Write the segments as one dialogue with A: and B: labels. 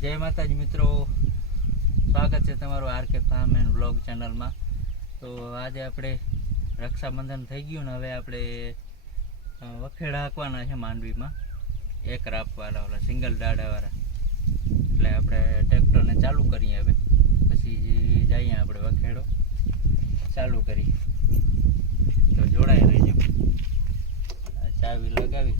A: જય માતાજી મિત્રો. સ્વાગત છે તમારું આરકે ફાર્મ એન્ડ બ્લોગ ચેનલમાં. તો આજે આપણે રક્ષાબંધન થઈ ગયું ને હવે આપણે વખેડા હાંકવાના છે માંડવીમાં. એક રાપવાળા ઓલા સિંગલ દાડાવાળા. એટલે આપણે ટ્રેક્ટરને ચાલુ કરીએ હવે. પછી જઈએ આપણે વખેડો. ચાલુ કરી તો જોડાઈ રહેજો. ચાવી લગાવી.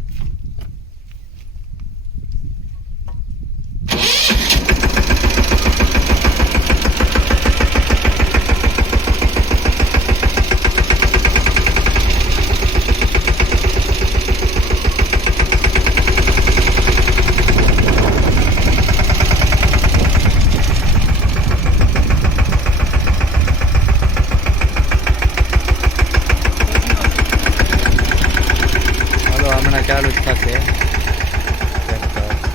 A: હાલો હમણાં ચાલુ જ થશે ટ્રેક્ટર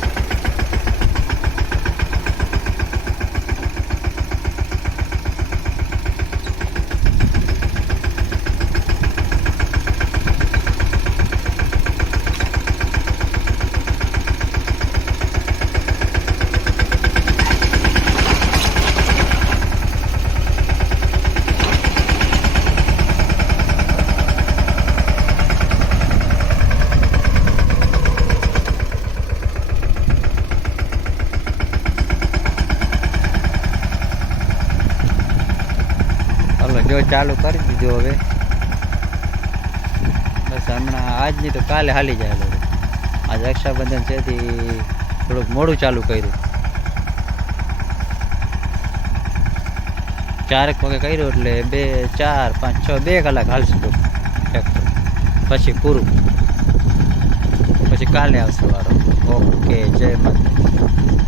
A: હાલો, જો ચાલુ કરી દીધું હવે. બસ હમણાં આજ નહીં તો કાલે હાલી જાય બધું આજ રક્ષાબંધન છે તે થોડુંક મોડું ચાલુ કર્યું. ચારેક વાગે કર્યું એટલે બે, ચાર, પાંચ, છ, બે કલાક હાલશે તો. પછી પૂરું. પછી કાલે આવશે વારો. ઓકે, જય માતા